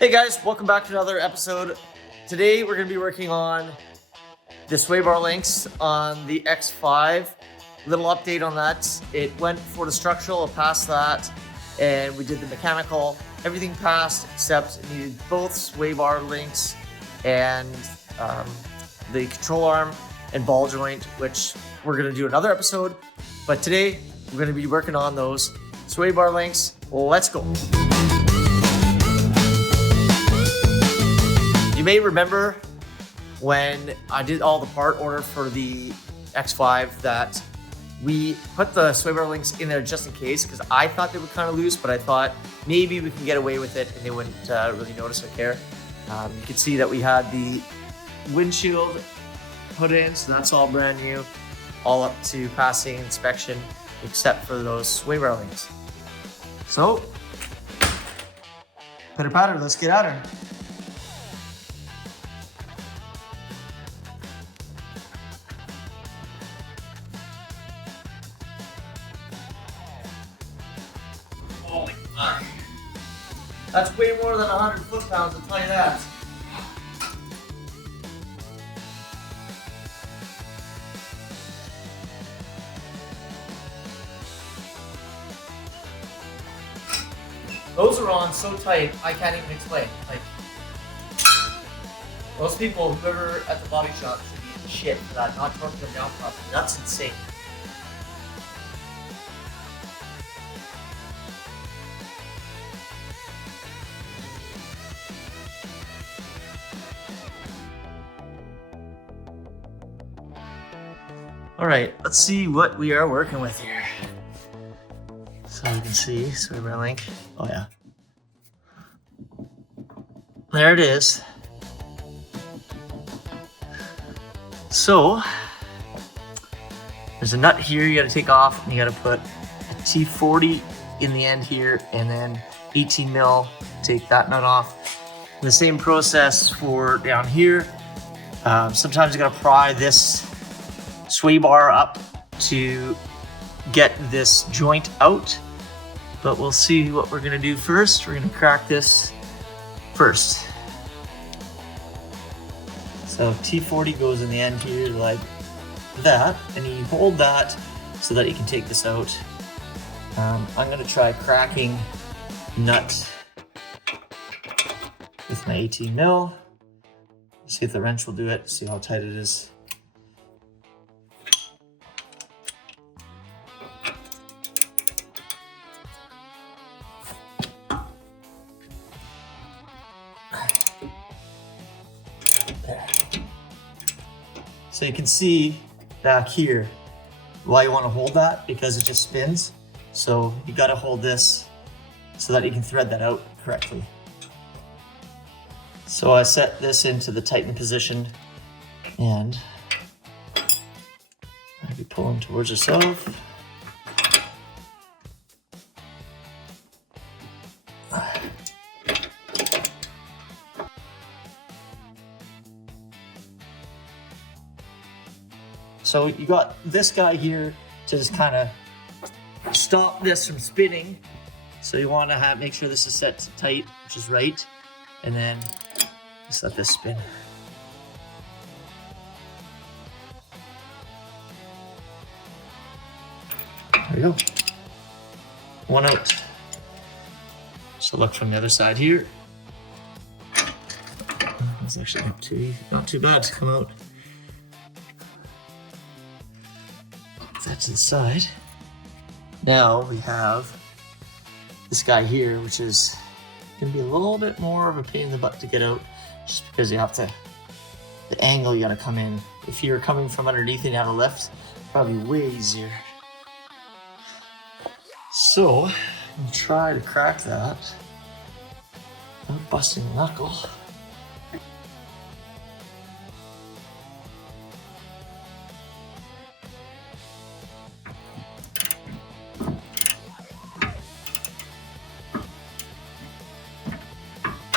Hey guys, welcome back to another episode. Today we're going to be working on the sway bar links on the X5. Little update on that. It went for the structural, it passed that, and we did the mechanical. Everything passed except it needed both sway bar links and the control arm and ball joint, which we're going to do another episode. But today we're going to be working on those sway bar links. Let's go. You may remember when I did all the part order for the X5 that we put the sway bar links in there just in case, because I thought they were kind of loose, but I thought maybe we can get away with it and they wouldn't really notice or care. You can see that we had the windshield put in, so that's all brand new, all up to passing inspection, except for those sway bar links. So, pitter patter, let's get at her. Holy fuck. That's way more than 100 foot-pounds, I'll tell you that. Those are on so tight, I can't even explain. Like, most people, whoever at the body shop should be in shit for that, not torquing them down properly. That's insane. All right, let's see what we are working with here. So you can see, sway bar link. Oh yeah. There it is. So, there's a nut here you gotta take off, and you gotta put a T40 in the end here, and then 18 mil, take that nut off. And the same process for down here. Sometimes you gotta pry this sway bar up to get this joint out, but we'll see what we're gonna do first. We're gonna crack this first. So T40 goes in the end here like that, and you hold that so that you can take this out. I'm gonna try cracking nut with my 18 mil. See if the wrench will do it, see how tight it is. There. So you can see back here why you want to hold that, because it just spins. So you got to hold this so that you can thread that out correctly. So I set this into the tighten position, and I'll be pulling towards yourself. So you got this guy here to just kind of stop this from spinning. So you want to make sure this is set to tight, which is right, and then just let this spin. There we go. One out. So look from the other side here. It's actually not too bad to come out. That to the side. Now we have this guy here, which is gonna be a little bit more of a pain in the butt to get out, just because you have to, the angle you gotta come in. If you're coming from underneath and you have a lift, probably way easier. So, I'm gonna try to crack that without busting a knuckle.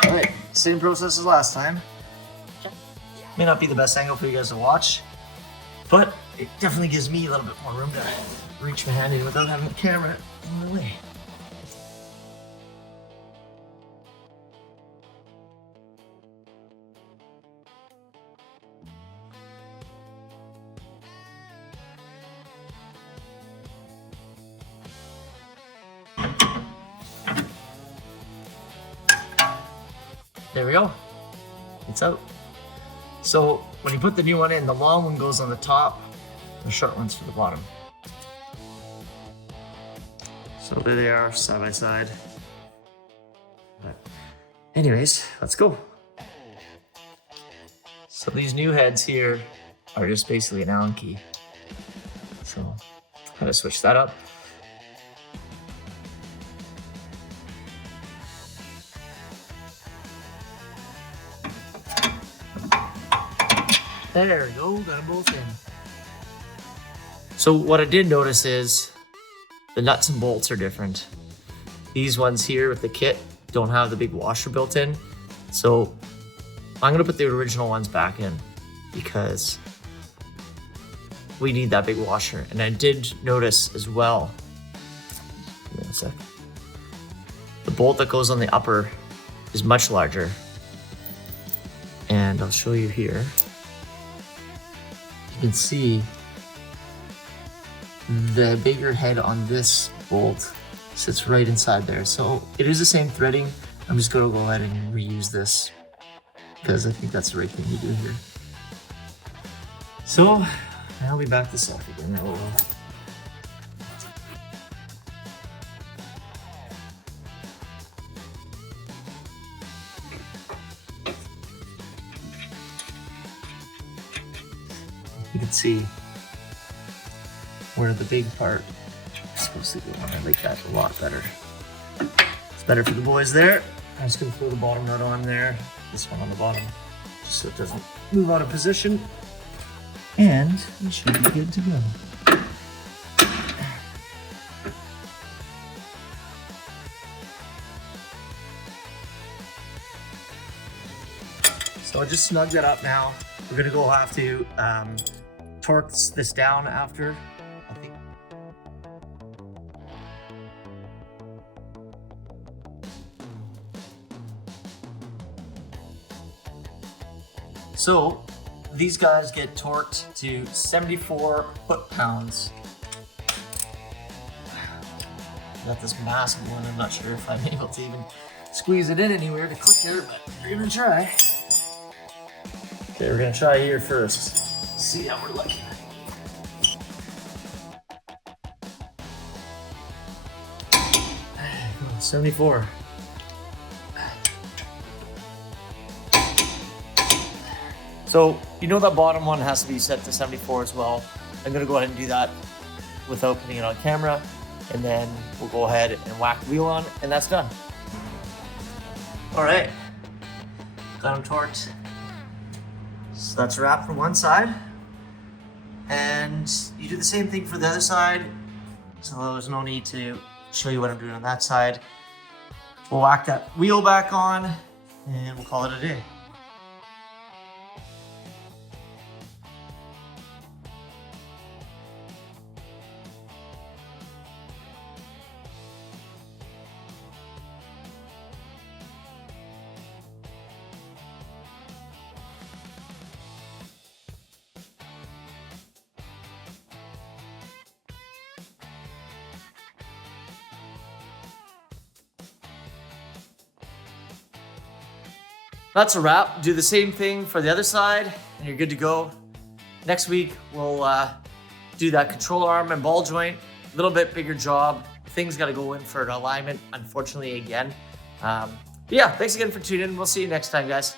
Alright, same process as last time. May not be the best angle for you guys to watch, but it definitely gives me a little bit more room to reach my hand in without having the camera in the way. There we go. It's out. So when you put the new one in, the long one goes on the top, the short one's for the bottom. So there they are, side by side. But anyways, let's go. So these new heads here are just basically an Allen key. So I'm gonna switch that up. There we go, got them both in. So what I did notice is the nuts and bolts are different. These ones here with the kit don't have the big washer built in. So I'm gonna put the original ones back in because we need that big washer. And I did notice as well, give me a sec, the bolt that goes on the upper is much larger. And I'll show you here. You can see the bigger head on this bolt sits right inside there. So it is the same threading. I'm just gonna go ahead and reuse this because I think that's the right thing to do here. So I'll be back this off again. You can see where the big part is supposed to go. I like that a lot better. It's better for the boys there. I'm just gonna throw the bottom nut on there. This one on the bottom, just so it doesn't move out of position. And we should be good to go. So I'll just snug that up now. We're gonna go have to torque this down after, I think. So these guys get torqued to 74 foot-pounds. Got this massive one. I'm not sure if I'm able to even squeeze it in anywhere to click there, but we're gonna try. Okay, we're gonna try here first. See how we're looking. 74. So you know that bottom one has to be set to 74 as well. I'm gonna go ahead and do that without putting it on camera, and then we'll go ahead and whack the wheel on, and that's done. All right, got them torqued. So that's a wrap for one side. And you do the same thing for the other side. So there's no need to show you what I'm doing on that side. We'll whack that wheel back on and we'll call it a day. That's a wrap. Do the same thing for the other side and you're good to go. Next week, we'll do that control arm and ball joint. A little bit bigger job. Things got to go in for an alignment, unfortunately, again. But yeah, thanks again for tuning in. We'll see you next time, guys.